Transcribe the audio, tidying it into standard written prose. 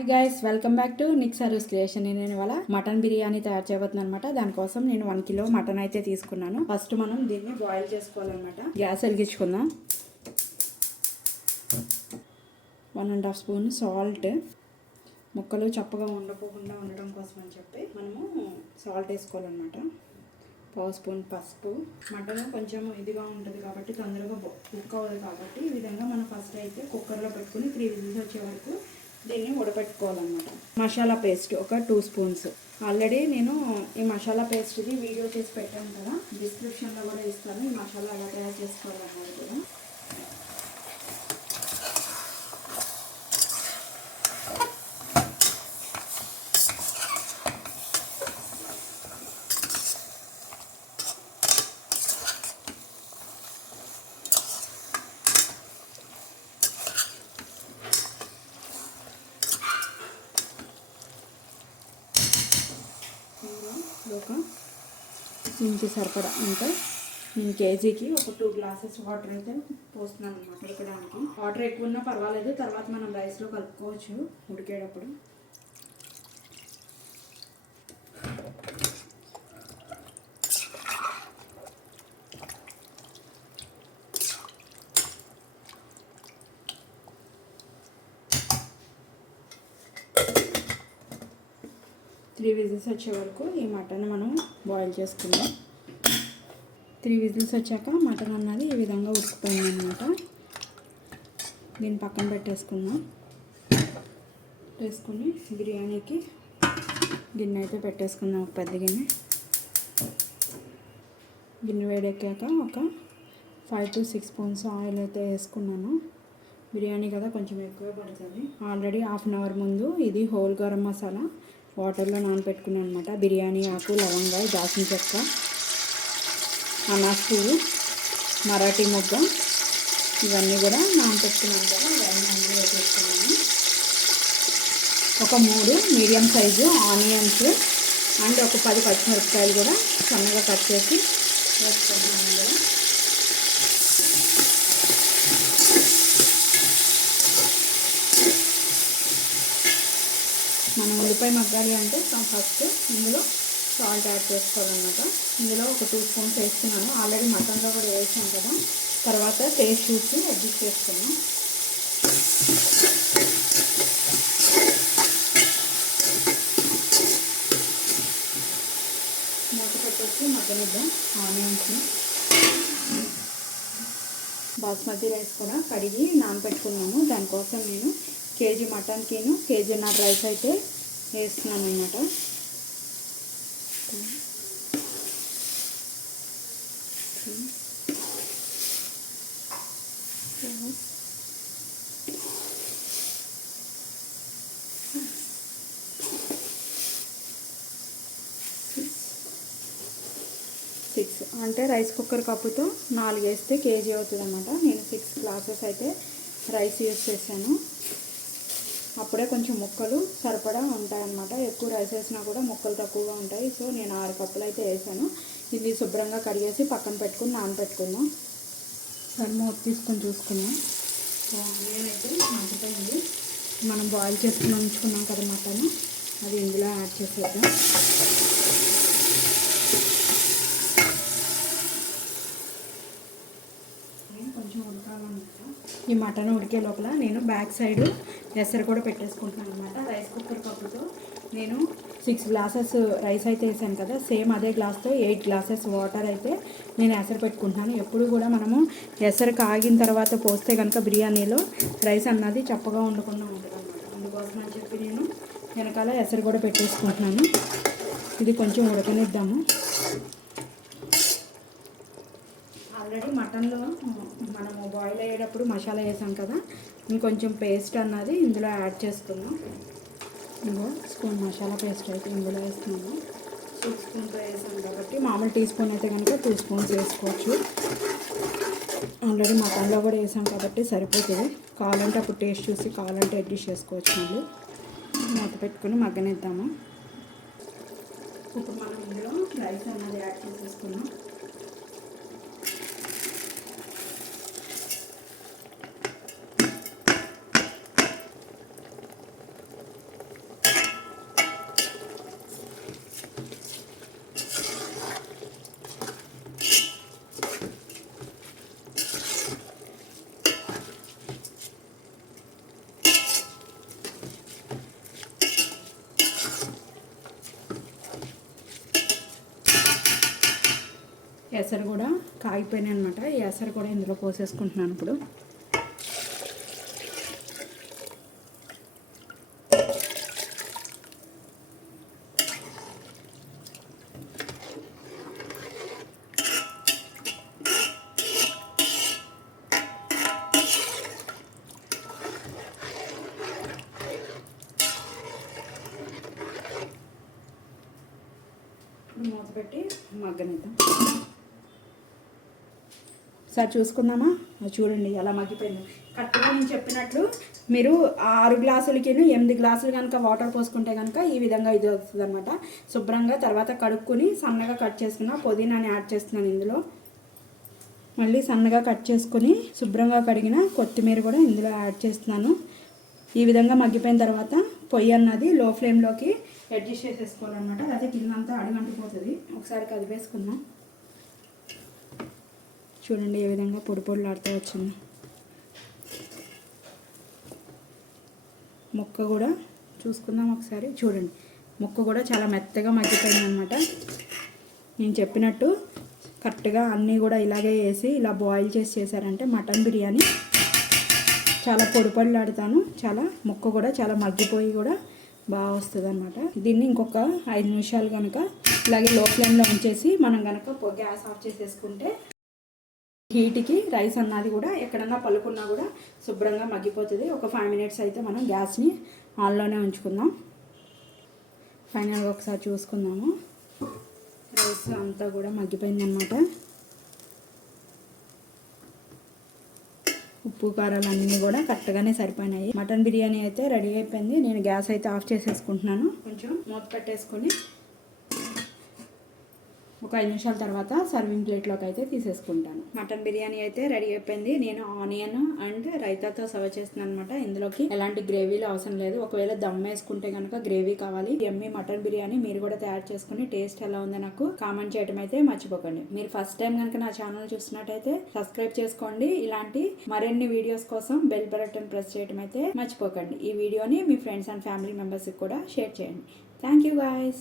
Hi guys, welcome back to నిక్స్ అరూస్ creation. నేను ఇవాళ మటన్ బిర్యానీ తయారు చేయబోతున్నాను అనమాట. దానికోసం నేను 1 కిలో మటన్ అయితే తీసుకున్నాను. ఫస్ట్ మనం దీన్ని బాయిల్ చేసుకోవాలన్నమాట. గ్యాస్ వెలిగించుకుందాం. 1.5 spoon salt. ముక్కలు చప్పగా ఉండకుండా ఉండడం కోసం అని చెప్పి మనము సాల్ట్ వేసుకోవాలన్నమాట. 1/2 స్పూన్ పసుపు. మటన్ కొంచెం ఇదిగా ఉంటుంది కాబట్టి తొందరగా కుక్ అవ్వదు కాబట్టి ఈ విధంగా మనం ఫస్ట్ అయితే కుక్కర్లో పెట్టుకుని 3 విజిల్స్ వచ్చే వరకు దీన్ని ఉడకపెట్టుకోవాలన్నమాట. మసాలా పేస్ట్ ఒక 2 స్పూన్స్. ఆల్రెడీ నేను ఈ మసాలా పేస్ట్ది వీడియో చేసి పెట్టాను కదా, డిస్క్రిప్షన్లో కూడా ఇస్తాను. ఈ మసాలా ఎలా తయారు చేసుకోవాలన్నది కూడా. ఒక ఇంచు సరిపడా అంటే నేను కేజీకి ఒక 2 గ్లాసెస్ వాటర్ అయితే పోస్తున్నాను అనమాట ఉడకడానికి. వాటర్ ఎక్కువ ఉన్నా పర్వాలేదు, తర్వాత మనం రైస్లో కలుపుకోవచ్చు ఉడికేటప్పుడు. త్రీ విజిల్స్ వచ్చే వరకు ఈ మటన్ మనం బాయిల్ చేసుకుందాం. 3 విజిల్స్ వచ్చాక మటన్ అన్నది ఈ విధంగా ఉడికిపోయింది అనమాట. దీన్ని పక్కన పెట్టేసుకుందాం. వేసుకుని బిర్యానీకి గిన్నె అయితే పెట్టేసుకుందాం. ఒక పెద్ద గిన్నె వేడెక్కాక ఒక 5 to 6 స్పూన్స్ ఆయిల్ అయితే వేసుకున్నాను. బిర్యానీ కదా కొంచెం ఎక్కువ పడుతుంది. ఆల్రెడీ 1/2 అవర్ ముందు ఇది హోల్ గరం మసాలా వాటర్లో నానబెట్టుకున్నాను అనమాట. బిర్యానీ ఆకు, లవంగా, దాల్చిన చెక్క, అనాస్ పువ్వు, మరాఠీ మొగ్గ ఇవన్నీ కూడా నానబెట్టుకున్నాను కదా, ఇవన్నీ అందులో వేసేసుకున్నాను. ఒక 3 మీడియం సైజు ఆనియన్స్ అండ్ ఒక 10 పచ్చిమిరపకాయలు కూడా సన్నగా కట్ చేసి వేసుకుంటున్నాను కదా. మనం ఉల్లిపాయ మగ్గాలి అంటే ఫస్ట్ ఇందులో సాల్ట్ యాడ్ చేసుకోవాలన్నమాట. ఇందులో ఒక 2 స్పూన్స్ వేస్తున్నాను. ఆల్రెడీ మటన్లో కూడా వేసాం కదా, తర్వాత టేస్ట్ చూసి అడ్జస్ట్ చేసుకున్నాం. మూత పెట్టేసి మగ్గనిద్దాం ఆనియన్స్ని. బాస్మతి రైస్ కూడా కడిగి నానబెట్టుకున్నాము. దానికోసం నేను కేజీ మటన్కిను కేజీన్నర రైస్ అయితే వేస్తున్నాను అన్నమాట. అంటే రైస్ కుక్కర్ కప్పుతో 4 వేస్తే కేజీ అవుతుంది అన్నమాట. నేను 6 గ్లాసెస్ అయితే రైస్ యూజ్ చేశాను. అప్పుడే కొంచెం ముక్కలు సరిపడా ఉంటాయన్నమాట. ఎక్కువ రైస్ వేసినా కూడా ముక్కలు తక్కువగా ఉంటాయి. సో నేను 6 కప్పులు అయితే వేసాను. ఇది శుభ్రంగా కడిగేసి పక్కన పెట్టుకుని నానబెట్టుకుందాం. సరే మూత తీసుకొని చూసుకుందాం. నేనైతే మగ్గిపోయింది. మనం బాయిల్ చేసుకుని ఉంచుకున్నాం కదా మటన్, అది ఇందులో యాడ్ చేసేద్దాం. కొంచెం ఉడకాలన్నమాట. ఈ మటన్ ఉడికే లోపల నేను బ్యాక్ సైడ్ ఎసరు కూడా పెట్టేసుకుంటున్నాను అనమాట. రైస్ కుక్కర్ కప్పుతో నేను 6 గ్లాసెస్ రైస్ అయితే వేసాను కదా, సేమ్ అదే గ్లాస్తో 8 గ్లాసెస్ వాటర్ అయితే నేను ఎసరు పెట్టుకుంటున్నాను. ఎప్పుడు కూడా మనము ఎసరు కాగిన తర్వాత పోస్తే కనుక బిర్యానీలో రైస్ అన్నది చప్పగా ఉండకుండా ఉంటుంది అన్నమాట. అందుకోసం అని చెప్పి నేను వెనకాల ఎసరు కూడా పెట్టేసుకుంటున్నాను. ఇది కొంచెం ఉడకనిద్దాము. ఆల్రెడీ మటన్లో మనము బాయిల్ అయ్యేటప్పుడు మసాలా వేసాం కదా, ఇంకొంచెం పేస్ట్ అన్నది ఇందులో యాడ్ చేసుకుందాం. ఇంకో స్పూన్ మసాలా పేస్ట్ అయితే ఇందులో వేస్తున్నాము. 6 స్పూన్తో వేసాం కాబట్టి మామూలు టీ స్పూన్ అయితే కనుక 2 స్పూన్స్ వేసుకోవచ్చు. ఆల్రెడీ మటన్లో కూడా వేసాం కాబట్టి సరిపోతుంది. కావాలంటే అప్పుడు టేస్ట్ చూసి కావాలంటే అడ్జస్ట్ చేసుకోవచ్చు. మళ్ళీ మూత పెట్టుకుని మగ్గనిద్దాము. ఇప్పుడు మనం ఇందులో రైస్ అన్నది యాడ్ చేసేసుకున్నాం. ఎసరు కూడా కాగిపోయినాయి అనమాట. ఈ ఎసరు కూడా ఇందులో పోసేసుకుంటున్నాను ఇప్పుడు. మూత పెట్టి మగ్గనిద్దాం. సార్ చూసుకుందామా? చూడండి ఎలా మగ్గిపోయింది. కరెక్ట్గా నేను చెప్పినట్లు మీరు 6 గ్లాసులకి 8 గ్లాసులు కనుక వాటర్ పోసుకుంటే కనుక ఈ విధంగా ఇది వస్తుంది అనమాట. శుభ్రంగా తర్వాత కడుక్కొని సన్నగా కట్ చేసుకున్న పుదీనాని యాడ్ చేస్తున్నాను ఇందులో. మళ్ళీ సన్నగా కట్ చేసుకొని శుభ్రంగా కడిగిన కొత్తిమీర కూడా ఇందులో యాడ్ చేస్తున్నాను. ఈ విధంగా మగ్గిపోయిన తర్వాత పొయ్యి అన్నది లో ఫ్లేమ్లోకి అడ్జస్ట్ చేసేసుకోవాలన్నమాట. అదే కిందంతా అడుగంటిపోతుంది. ఒకసారి కదిపేసుకుందాం. చూడండి ఏ విధంగా పొడి పొడిలాడుతూ వచ్చింది. ముక్క కూడా చూసుకుందాం ఒకసారి. చూడండి ముక్క కూడా చాలా మెత్తగా మగ్గిపోయింది అనమాట. నేను చెప్పినట్టు కరెక్ట్గా అన్నీ కూడా ఇలాగే వేసి ఇలా బాయిల్ చేసి చేశారంటే మటన్ బిర్యానీ చాలా పొడి పొడిలాడుతాను. చాలా ముక్క కూడా చాలా మగ్గిపోయి కూడా బాగా వస్తుంది అనమాట. దీన్ని ఇంకొక 5 నిమిషాలు కనుక ఇలాగే లో ఫ్లేమ్లో ఉంచేసి మనం కనుక గ్యాస్ ఆఫ్ చేసేసుకుంటే హీట్కి రైస్ అన్నది కూడా ఎక్కడన్నా పలుకున్నా కూడా శుభ్రంగా మగ్గిపోతుంది. ఒక 5 మినిట్స్ అయితే మనం గ్యాస్ని ఆన్లోనే ఉంచుకుందాం. ఫైనల్గా ఒకసారి చూసుకుందాము. రైస్ అంతా కూడా మగ్గిపోయింది అనమాట. ఉప్పు కారాలు అన్నీ కూడా కరెక్ట్గానే సరిపోయినాయి. మటన్ బిర్యానీ అయితే రెడీ అయిపోయింది. నేను గ్యాస్ అయితే ఆఫ్ చేసేసుకుంటున్నాను. కొంచెం మూత పెట్టేసుకొని ఒక 5 నిమిషాల తర్వాత సర్వింగ్ ప్లేట్లోకి అయితే తీసేసుకుంటాను. మటన్ బిర్యానీ అయితే రెడీ అయిపోయింది. నేను ఆనియన్ అండ్ రైతాతో సర్వ్ చేస్తున్నాను అనమాట. ఇందులోకి ఎలాంటి గ్రేవీలు అవసరం లేదు. ఒకవేళ దమ్ వేసుకుంటే కనుక గ్రేవీ కావాలి. యమ్మీ మటన్ బిర్యానీ మీరు కూడా తయారు చేసుకుని టేస్ట్ ఎలా ఉందో నాకు కామెంట్ చేయడం అయితే మర్చిపోకండి. మీరు ఫస్ట్ టైం కనుక నా ఛానల్ చూసినట్టయితే సబ్స్క్రైబ్ చేసుకోండి. ఇలాంటి మరిన్ని వీడియోస్ కోసం బెల్ బటన్ ప్రెస్ చేయడం అయితే మర్చిపోకండి. ఈ వీడియోని మీ ఫ్రెండ్స్ అండ్ ఫ్యామిలీ మెంబర్స్కి కూడా షేర్ చేయండి. Thank you guys.